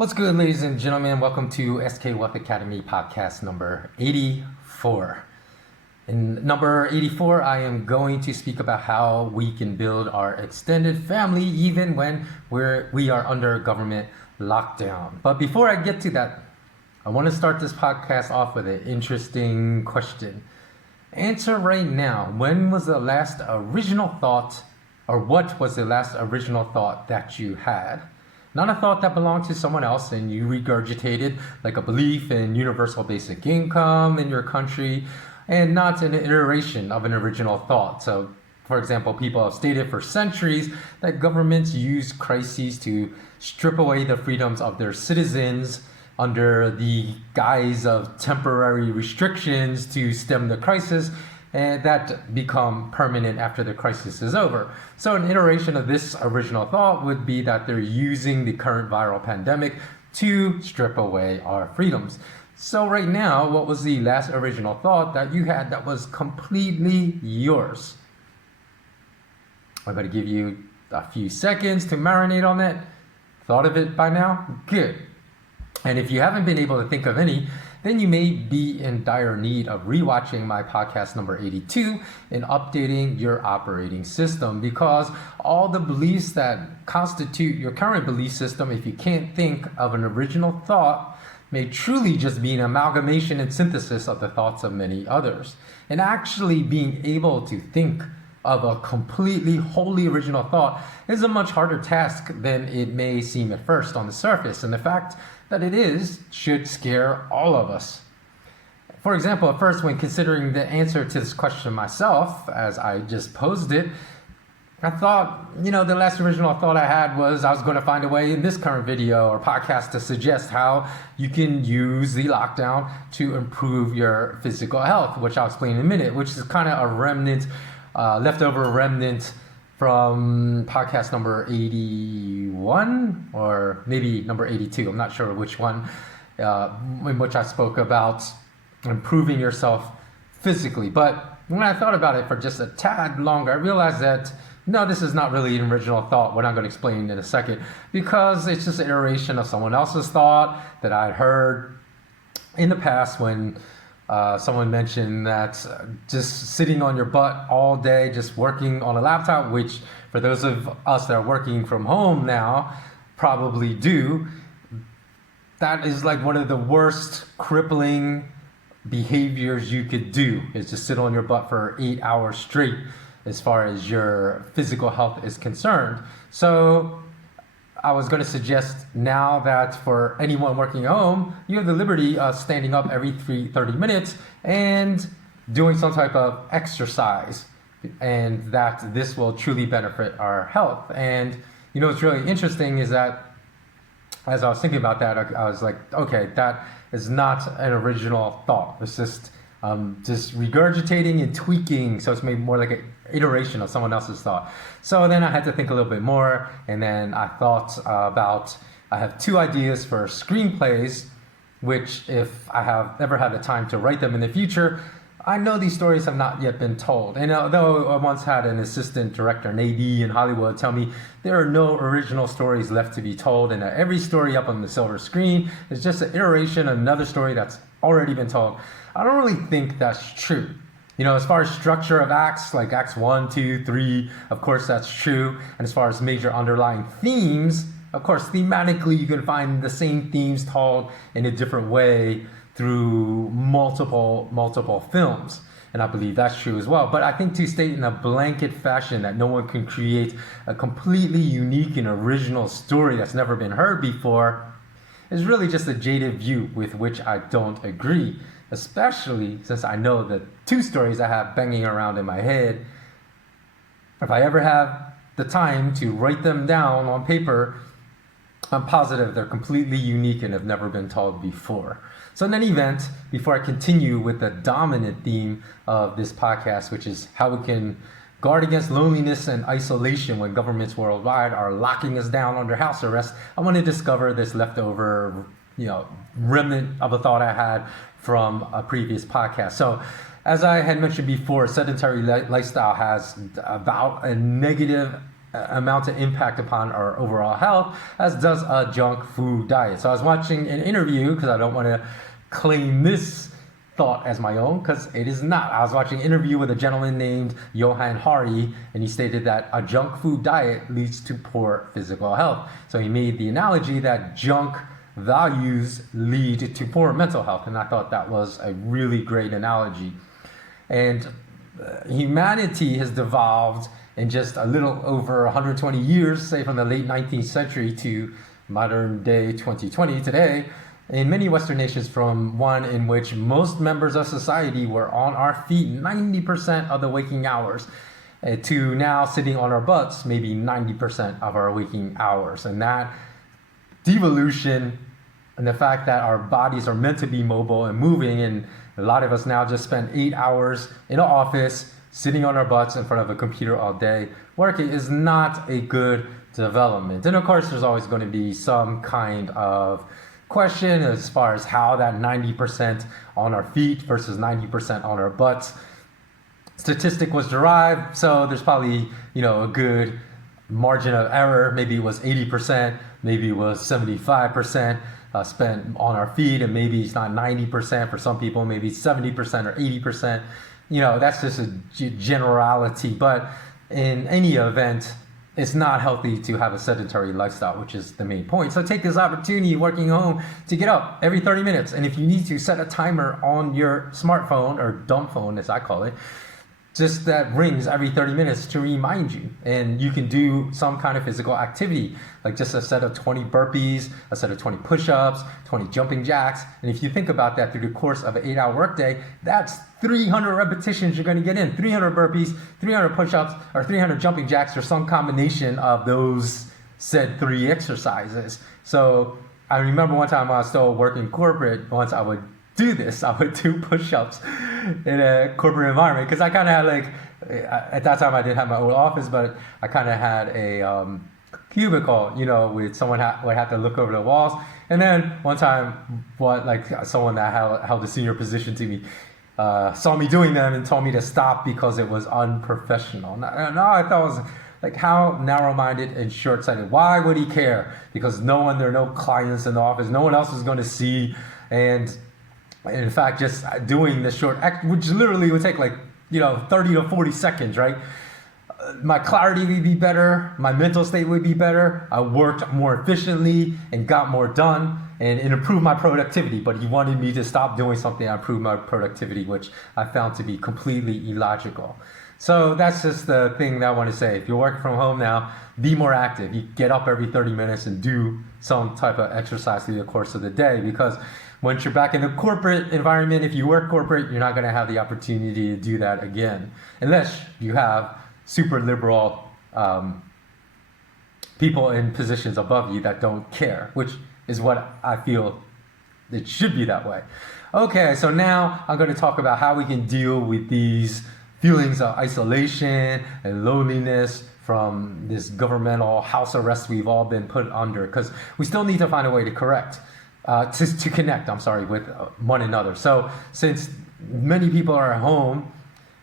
What's good, ladies and gentlemen? Welcome to SK Wealth Academy podcast number 84. In number 84, I am going to speak about how we can build our extended family even when we are under government lockdown. But before I get to that, I want to start this podcast off with an interesting question. Answer right now. When was the last original thought, or what was the last original thought that you had? Not a thought that belonged to someone else and you regurgitated, like a belief in universal basic income in your country, and not an iteration of an original thought. So, for example, people have stated for centuries that governments use crises to strip away the freedoms of their citizens under the guise of temporary restrictions to stem the crisis, and that become permanent after the crisis is over. So an iteration of this original thought would be that they're using the current viral pandemic to strip away our freedoms. So right now, what was the last original thought that you had that was completely yours? I'm going to give you a few seconds to marinate on that. Thought of it by now? Good. And if you haven't been able to think of any, then you may be in dire need of rewatching my podcast number 82 and updating your operating system, because all the beliefs that constitute your current belief system, if you can't think of an original thought, may truly just be an amalgamation and synthesis of the thoughts of many others. And actually being able to think of a completely wholly original thought is a much harder task than it may seem at first on the surface, and the fact that it is should scare all of us. For example, at first, when considering the answer to this question myself, as I just posed it, I thought, the last original thought I had was I was going to find a way in this current video or podcast to suggest how you can use the lockdown to improve your physical health, which I'll explain in a minute, which is kind of a remnant, leftover remnant from podcast number 81 or maybe number 82. I'm not sure which one, in which I spoke about improving yourself physically. But when I thought about it for just a tad longer, I realized that no, this is not really an original thought, what I'm going to explain in a second, because it's just an iteration of someone else's thought that I'd heard in the past when someone mentioned that just sitting on your butt all day, just working on a laptop, which for those of us that are working from home now probably do, that is like one of the worst crippling behaviors you could do, is just sit on your butt for 8 hours straight as far as your physical health is concerned. So I was going to suggest now that for anyone working at home, you have the liberty of standing up every 30 minutes and doing some type of exercise, and that this will truly benefit our health. And what's really interesting is that as I was thinking about that, I was like, okay, that is not an original thought. It's just regurgitating and tweaking, so it's maybe more like an iteration of someone else's thought. So then I had to think a little bit more, and then I thought I have two ideas for screenplays, which if I have ever had the time to write them in the future, I know these stories have not yet been told. And although I once had an assistant director, an AD in Hollywood, tell me there are no original stories left to be told, and that every story up on the silver screen is just an iteration of another story that's already been told. I don't really think that's true. As far as structure of acts, like acts 1, 2, 3, of course that's true. And as far as major underlying themes, of course, thematically you can find the same themes told in a different way through multiple films. And I believe that's true as well. But I think to state in a blanket fashion that no one can create a completely unique and original story that's never been heard before is really just a jaded view with which I don't agree. Especially since I know the two stories I have banging around in my head, if I ever have the time to write them down on paper, I'm positive they're completely unique and have never been told before. So in any event, before I continue with the dominant theme of this podcast, which is how we can guard against loneliness and isolation when governments worldwide are locking us down under house arrest, I want to discover this leftover remnant of a thought I had from a previous podcast. So as I had mentioned before, sedentary lifestyle has about a negative amount of impact upon our overall health as does a junk food diet. So I was watching an interview, because I don't want to claim this thought as my own, because it is not. I was watching an interview with a gentleman named Johan Hari, and he stated that a junk food diet leads to poor physical health. So he made the analogy that junk values lead to poor mental health, and I thought that was a really great analogy. And humanity has devolved in just a little over 120 years, say from the late 19th century to modern day 2020 today, in many Western nations, from one in which most members of society were on our feet 90% of the waking hours, to now sitting on our butts maybe 90% of our waking hours. And that devolution and the fact that our bodies are meant to be mobile and moving, and a lot of us now just spend 8 hours in an office sitting on our butts in front of a computer all day working, is not a good development. And of course, there's always going to be some kind of question as far as how that 90% on our feet versus 90% on our butts statistic was derived. So there's probably, a good margin of error. Maybe it was 80%, maybe it was 75% spent on our feet, and maybe it's not 90% for some people, maybe 70% or 80%. That's just a generality. But in any event, it's not healthy to have a sedentary lifestyle, which is the main point. So take this opportunity working home to get up every 30 minutes. And if you need to, set a timer on your smartphone, or dumb phone as I call it, just that rings every 30 minutes to remind you. And you can do some kind of physical activity, like just a set of 20 burpees, a set of 20 push-ups, 20 jumping jacks. And if you think about that through the course of an 8-hour workday, that's 300 repetitions you're going to get in. 300 burpees, 300 push-ups, or 300 jumping jacks, or some combination of those said 3 exercises. So I remember one time I was still working corporate, once I would do this, I would do push-ups in a corporate environment, because I kind of had at that time I didn't have my own office, but I kind of had a cubicle, with someone would have to look over the walls. And then one time, someone that held a senior position to me saw me doing them and told me to stop because it was unprofessional. Now I thought it was like, how narrow-minded and short-sighted. Why would he care? Because there are no clients in the office, no one else is going to see. And in fact, just doing the short act, which literally would take 30 to 40 seconds, right? My clarity would be better, my mental state would be better, I worked more efficiently and got more done, and it improved my productivity. But he wanted me to stop doing something that improved my productivity, which I found to be completely illogical. So that's just the thing that I want to say. If you're working from home now, be more active. You get up every 30 minutes and do some type of exercise through the course of the day, because once you're back in the corporate environment, if you work corporate, you're not going to have the opportunity to do that again, unless you have super liberal people in positions above you that don't care, which is what I feel it should be that way. Okay, so now I'm going to talk about how we can deal with these feelings of isolation and loneliness from this governmental house arrest we've all been put under, because we still need to find a way to connect with one another. So since many people are at home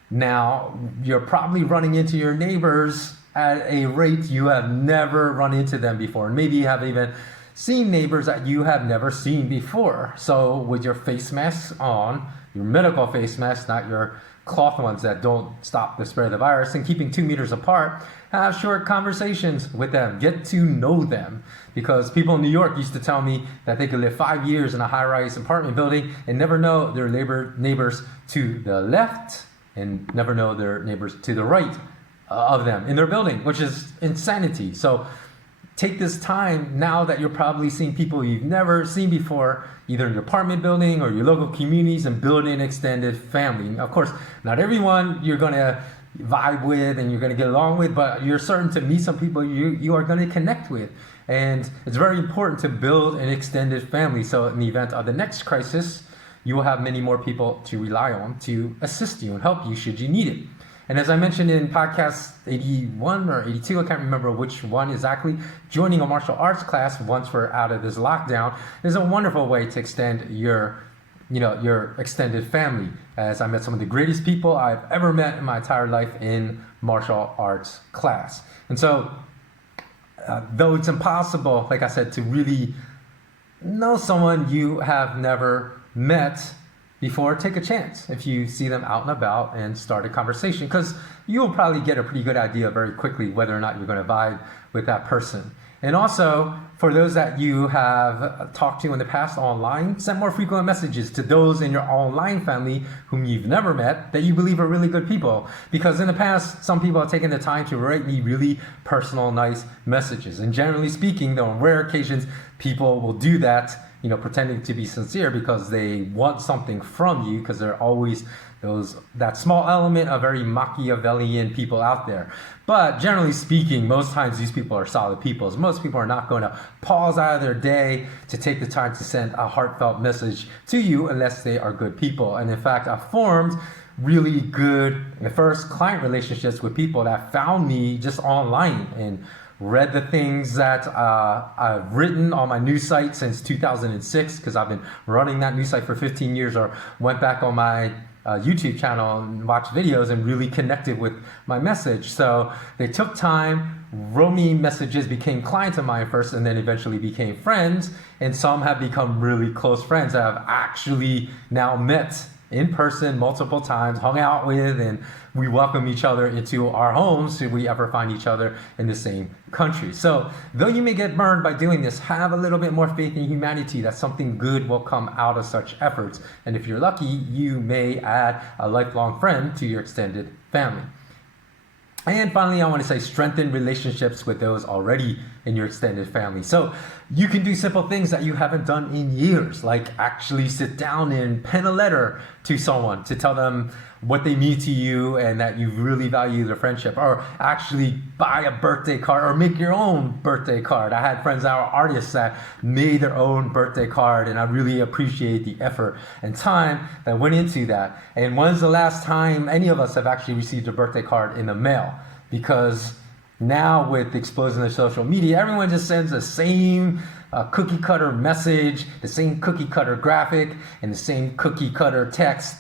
now, you're probably running into your neighbors at a rate you have never run into them before. And maybe you have even seen neighbors that you have never seen before. So with your face masks on, your medical face masks, not your cloth ones that don't stop the spread of the virus, and keeping 2 meters apart, have short conversations with them, get to know them. Because people in New York used to tell me that they could live 5 years in a high-rise apartment building and never know their neighbors to the left and never know their neighbors to the right of them in their building, which is insanity. So take this time now that you're probably seeing people you've never seen before, either in your apartment building or your local communities, and build an extended family. Of course, not everyone you're going to vibe with and you're going to get along with, but you're certain to meet some people you are going to connect with. And it's very important to build an extended family, so in the event of the next crisis, you will have many more people to rely on to assist you and help you should you need it. And as I mentioned in podcast 81 or 82, I can't remember which one exactly, joining a martial arts class once we're out of this lockdown is a wonderful way to extend your your extended family, as I met some of the greatest people I've ever met in my entire life in martial arts class. And so, though it's impossible, like I said, to really know someone you have never met before, take a chance if you see them out and about and start a conversation, because you'll probably get a pretty good idea very quickly whether or not you're going to vibe with that person. And also, for those that you have talked to in the past online, send more frequent messages to those in your online family whom you've never met that you believe are really good people. Because in the past, some people have taken the time to write me really personal, nice messages. And generally speaking, though, on rare occasions, people will do that, pretending to be sincere because they want something from you, because there are always that small element of very Machiavellian people out there. But generally speaking, most times these people are solid people. Most people are not going to pause out of their day to take the time to send a heartfelt message to you unless they are good people. And in fact, I've formed really good first client relationships with people that found me just online and read the things that I've written on my news site since 2006, because I've been running that news site for 15 years, or went back on my YouTube channel and watched videos and really connected with my message. So they took time, wrote me messages, became clients of mine first, and then eventually became friends. And some have become really close friends that I've actually now met in person multiple times, hung out with, and we welcome each other into our homes should we ever find each other in the same country. So though you may get burned by doing this, have a little bit more faith in humanity that something good will come out of such efforts. And if you're lucky, you may add a lifelong friend to your extended family. And finally, I want to say strengthen relationships with those already in your extended family. So you can do simple things that you haven't done in years, like actually sit down and pen a letter to someone to tell them what they mean to you and that you really value their friendship, or actually buy a birthday card or make your own birthday card. I had friends that were artists that made their own birthday card, and I really appreciate the effort and time that went into that. And when's the last time any of us have actually received a birthday card in the mail? Because now with the explosion of social media, everyone just sends the same cookie cutter message, the same cookie cutter graphic, and the same cookie cutter text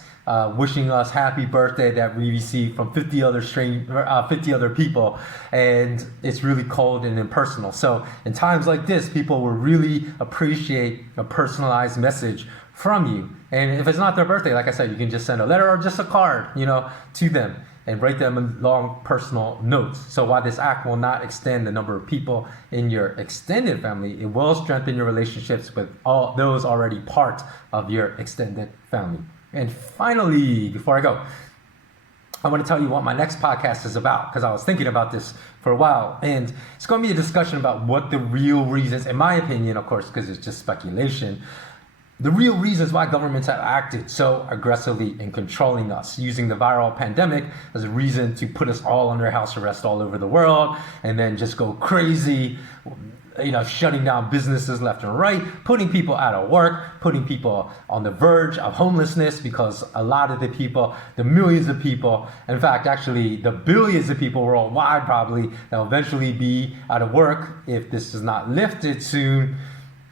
wishing us happy birthday that we received from 50 other people, and it's really cold and impersonal. So in times like this, people will really appreciate a personalized message from you. And if it's not their birthday, like I said, you can just send a letter or just a card, to them, and write them long personal notes. So while this act will not extend the number of people in your extended family, it will strengthen your relationships with all those already part of your extended family. And finally, before I go, I want to tell you what my next podcast is about, because I was thinking about this for a while. And it's going to be a discussion about what the real reasons, in my opinion, of course, because it's just speculation, the real reasons why governments have acted so aggressively in controlling us, using the viral pandemic as a reason to put us all under house arrest all over the world, and then just go crazy, shutting down businesses left and right, putting people out of work, putting people on the verge of homelessness, because a lot of the people, the millions of people, in fact, actually the billions of people worldwide probably that will eventually be out of work if this is not lifted soon,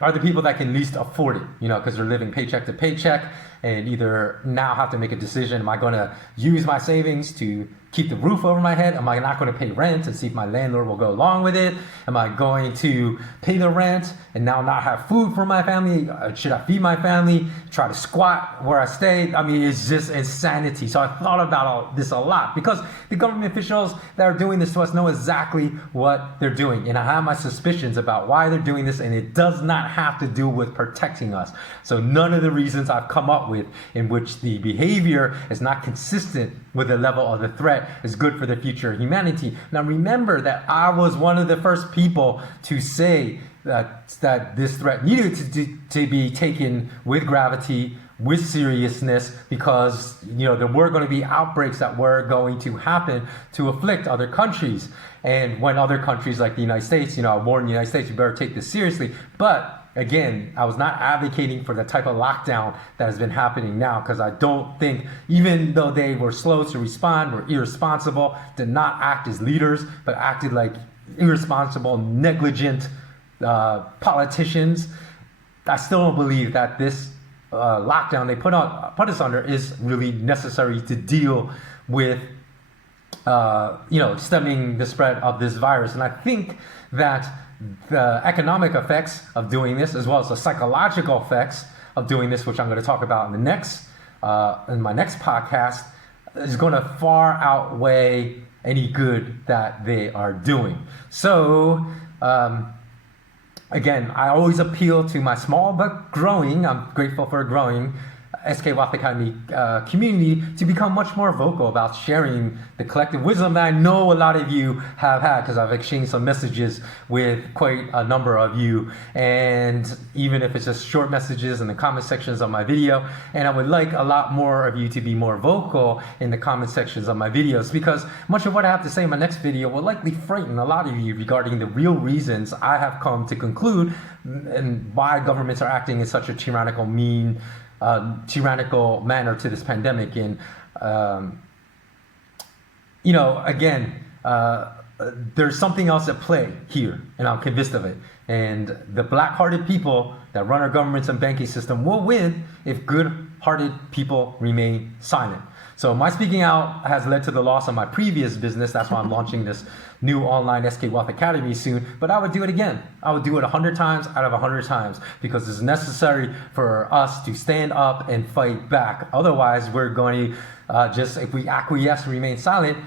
are the people that can least afford it, because they're living paycheck to paycheck and either now have to make a decision. Am I going to use my savings to keep the roof over my head? Am I not going to pay rent and see if my landlord will go along with it? Am I going to pay the rent and now not have food for my family? Should I feed my family? Try to squat where I stay? I mean, it's just insanity. So I thought about all this a lot, because the government officials that are doing this to us know exactly what they're doing. And I have my suspicions about why they're doing this, and it does not have to do with protecting us. So none of the reasons I've come up with in which the behavior is not consistent with the level of the threat is good for the future of humanity. Now remember that I was one of the first people to say that this threat needed to be taken with gravity, with seriousness, because there were going to be outbreaks that were going to happen to afflict other countries. And when other countries like the United States, I warned the United States, you better take this seriously. But again, I was not advocating for the type of lockdown that has been happening now, because I don't think, even though they were slow to respond, were irresponsible, did not act as leaders, but acted like irresponsible, negligent politicians, I still don't believe that this lockdown they put us under is really necessary to deal with stemming the spread of this virus. And I think that the economic effects of doing this, as well as the psychological effects of doing this, which I'm going to talk about in my next podcast, is going to far outweigh any good that they are doing. So, again, I always appeal to my small but growing, I'm grateful for a growing SK Wealth Academy community to become much more vocal about sharing the collective wisdom that I know a lot of you have had, because I've exchanged some messages with quite a number of you, and even if it's just short messages in the comment sections of my video. And I would like a lot more of you to be more vocal in the comment sections of my videos, because much of what I have to say in my next video will likely frighten a lot of you regarding the real reasons I have come to conclude and why governments are acting in such a tyrannical manner to this pandemic. And there's something else at play here, and I'm convinced of it. And the black-hearted people that run our governments and banking system will win if good-hearted people remain silent. So my speaking out has led to the loss of my previous business. That's why I'm launching this new online SK Wealth Academy soon. But I would do it again. I would do it 100 times out of 100 times, because it's necessary for us to stand up and fight back. Otherwise, we're going to if we acquiesce and remain silent,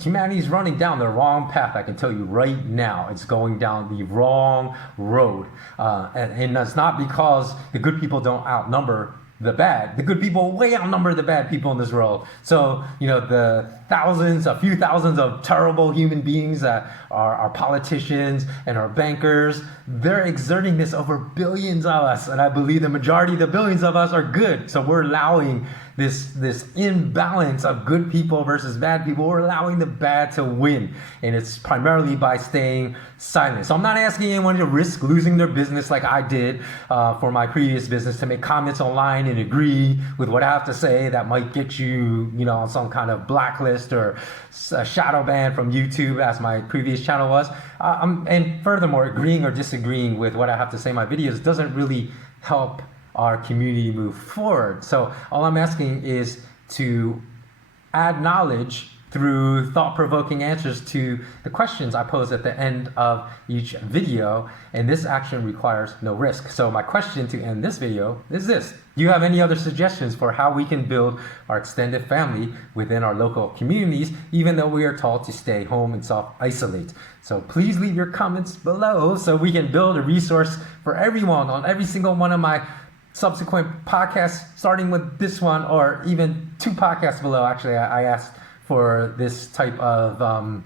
humanity is running down the wrong path. I can tell you right now, it's going down the wrong road. And that's not because the good people don't outnumber the bad. The good people way outnumber the bad people in this world. So, the a few thousands of terrible human beings that are our politicians and our bankers, they're exerting this over billions of us. And I believe the majority of the billions of us are good. So we're allowing this imbalance of good people versus bad people. We're allowing the bad to win. And it's primarily by staying silent. So I'm not asking anyone to risk losing their business like I did for my previous business, to make comments online and agree with what I have to say that might get you, on some kind of blacklist or a shadow ban from YouTube, as my previous channel was. And furthermore, agreeing or disagreeing with what I have to say in my videos doesn't really help our community move forward. So all I'm asking is to add knowledge through thought-provoking answers to the questions I pose at the end of each video, and this action requires no risk. So my question to end this video is this: do you have any other suggestions for how we can build our extended family within our local communities, even though we are told to stay home and self-isolate? So please leave your comments below so we can build a resource for everyone on every single one of my subsequent podcasts, starting with this one, or even 2 podcasts below. Actually, I asked for this type of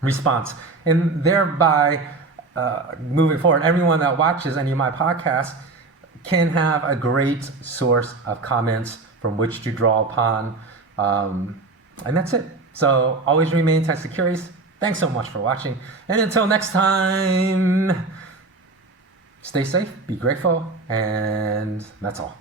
response. And thereby, moving forward, everyone that watches any of my podcasts can have a great source of comments from which to draw upon. And that's it. So always remain tested curious. Thanks so much for watching. And until next time, stay safe, be grateful, and that's all.